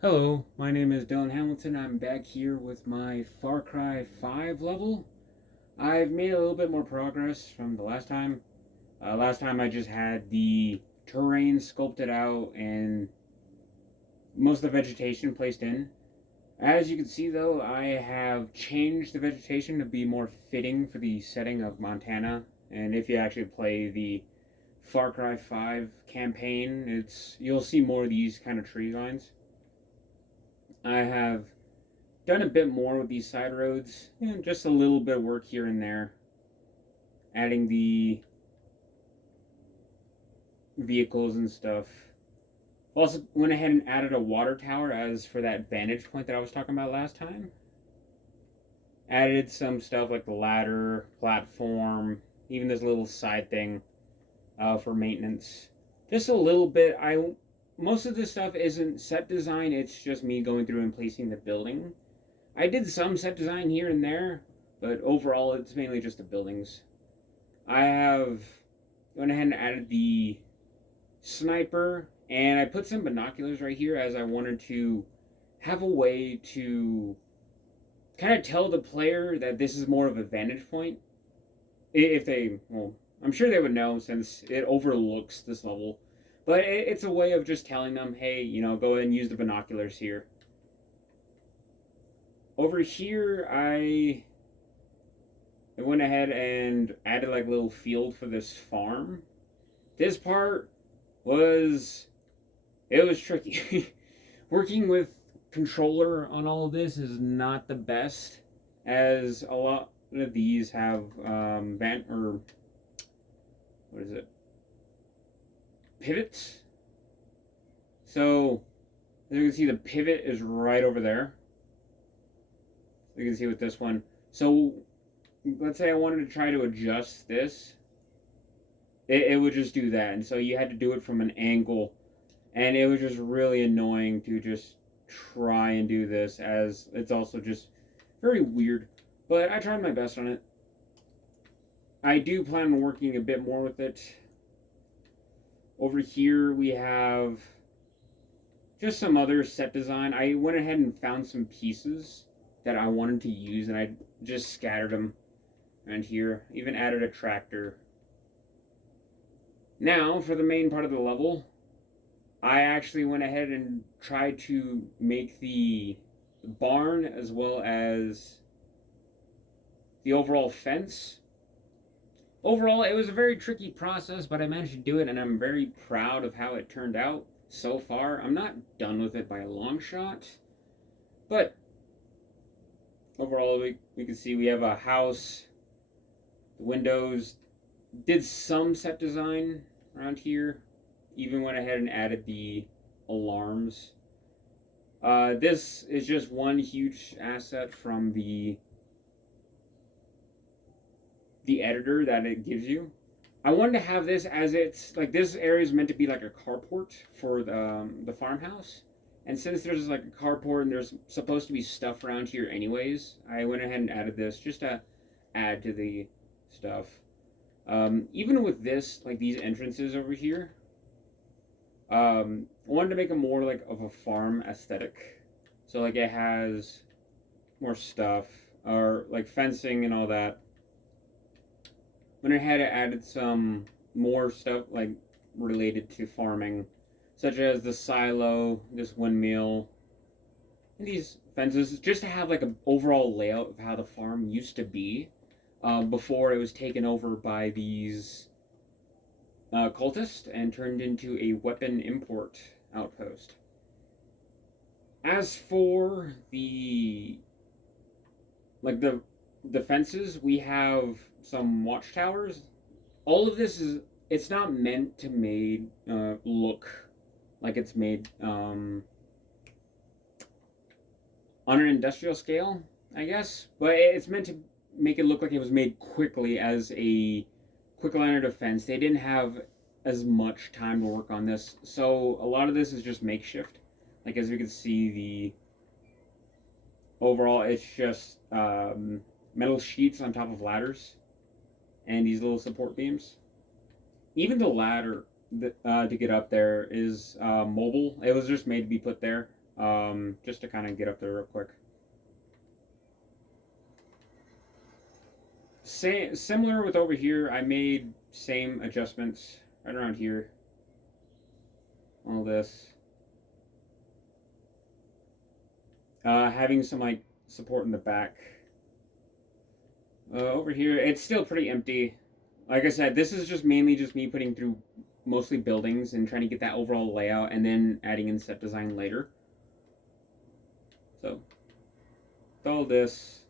Hello, my name is Dylan Hamilton. I'm back here with my Far Cry 5 level. I've made a little bit more progress from the last time. Last time I just had the terrain sculpted out and most of the vegetation placed in. As you can see though, I have changed the vegetation to be more fitting for the setting of Montana. And if you actually play the Far Cry 5 campaign, you'll see more of these kind of tree lines. I have done a bit more with these side roads, and just a little bit of work here and there, adding the vehicles and stuff. Also went ahead and added a water tower as for that vantage point that I was talking about last time. Added some stuff like the ladder, platform, even this little side thing for maintenance. Just a little bit. I Most of this stuff isn't set design. It's just me going through and placing the building. I did some set design here and there, but overall it's mainly just the buildings. I have went ahead and added the sniper, and I put some binoculars right here as I wanted to have a way to kind of tell the player that this is more of a vantage point. If they, well, I'm sure they would know since it overlooks this level. But it's a way of just telling them, hey, go ahead and use the binoculars here. Over here, I went ahead and added like a little field for this farm. This part was it was tricky. Working with controller on all of this is not the best, as a lot of these have van or what is it pivots. So as you can see, the pivot is right over there. You can see with this one. So let's say I wanted to try to adjust this, it would just do that, and so you had to do it from an angle, and it was just really annoying to just try and do this, as it's also just very weird. But I tried my best on it. I do plan on working a bit more with it. Over here we have just some other set design. I went ahead and found some pieces that I wanted to use, and I just scattered them around here. Even added a tractor. Now, for the main part of the level, I actually went ahead and tried to make the barn as well as the overall fence. Overall, it was a very tricky process, but I managed to do it, and I'm very proud of how it turned out so far. I'm not done with it by a long shot, but overall, we can see we have a house, the windows, did some set design around here, even went ahead and added the alarms. This is just one huge asset from the editor that it gives you. I wanted to have this as it's like this area is meant to be like a carport for the farmhouse. And since there's like a carport and there's supposed to be stuff around here anyways, I went ahead and added this just to add to the stuff. Even with this, like these entrances over here, I wanted to make it more like of a farm aesthetic. So like it has more stuff or like fencing and all that. When I had added some more stuff like related to farming, such as the silo, this windmill, and these fences, just to have like an overall layout of how the farm used to be before it was taken over by these cultists and turned into a weapon import outpost. As for the fences, we have some watchtowers. All of this is it's not meant to made look like it's made on an industrial scale, I guess, but it's meant to make it look like it was made quickly as a quick liner defense. They didn't have as much time to work on this, so a lot of this is just makeshift. Like as we can see, the overall it's just metal sheets on top of ladders and these little support beams. Even the ladder to get up there is mobile. It was just made to be put there. just to kind of get up there real quick. Similar with over here, I made same adjustments right around here. All this. Having some like support in the back. Over here, it's still pretty empty. Like I said, this is just mainly just me putting through mostly buildings and trying to get that overall layout and then adding in set design later. So, with all this,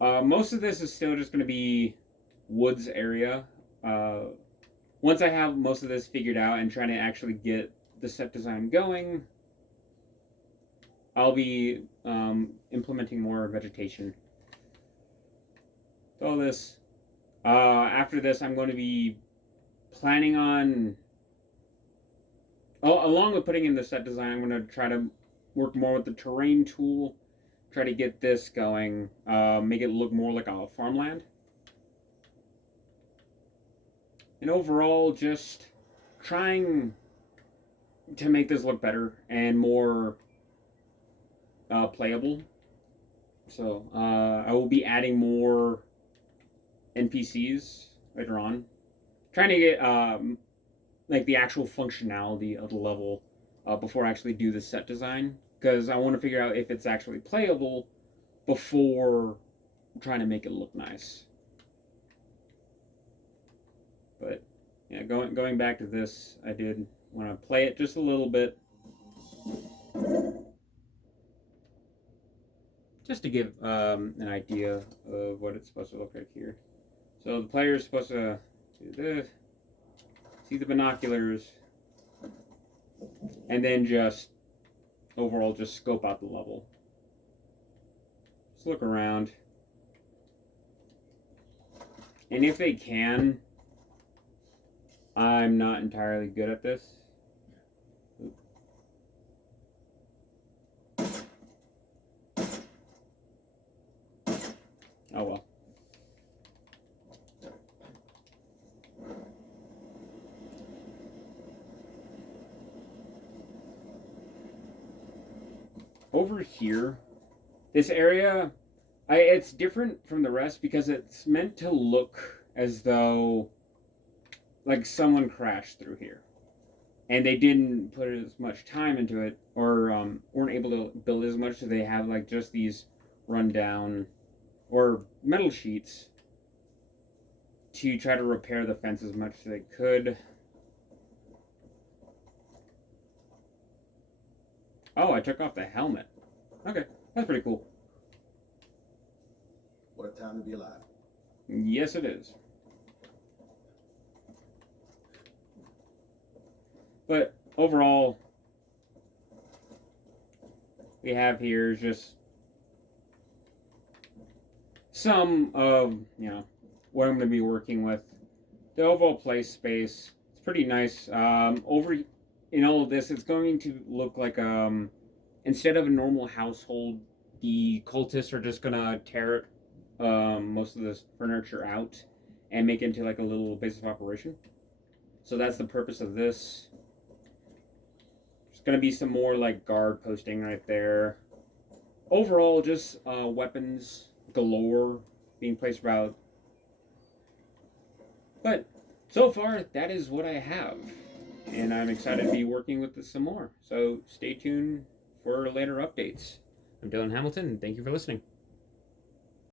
most of this is still just going to be woods area. Once I have most of this figured out and trying to actually get the set design going, I'll be implementing more vegetation. All this. After this, I'm going to be planning on, along with putting in the set design, I'm going to try to work more with the terrain tool, try to get this going, make it look more like a farmland. And overall, just trying to make this look better and more playable. So I will be adding more NPCs later on, trying to get like the actual functionality of the level before I actually do the set design, because I want to figure out if it's actually playable before trying to make it look nice. But yeah, going back to this, I did want to play it just a little bit, just to give an idea of what it's supposed to look like here. So the player is supposed to do this, see the binoculars, and then just overall just scope out the level. Just look around. And if they can, I'm not entirely good at this. Oh well. Over here, this area, it's different from the rest because it's meant to look as though like someone crashed through here and they didn't put as much time into it, or weren't able to build as much, so they have like just these rundown or metal sheets to try to repair the fence as much as they could. Oh, I took off the helmet. Okay, that's pretty cool. What a time to be alive. Yes, it is. But overall, we have here just some of, what I'm going to be working with. The overall play space, it's pretty nice. Over in all of this, it's going to look like, instead of a normal household, the cultists are just going to tear most of this furniture out and make it into like a little base of operation. So that's the purpose of this. There's going to be some more like guard posting right there. Overall, just weapons galore being placed about. But so far, that is what I have. And I'm excited to be working with this some more. So stay tuned for later updates. I'm Dylan Hamilton, and thank you for listening.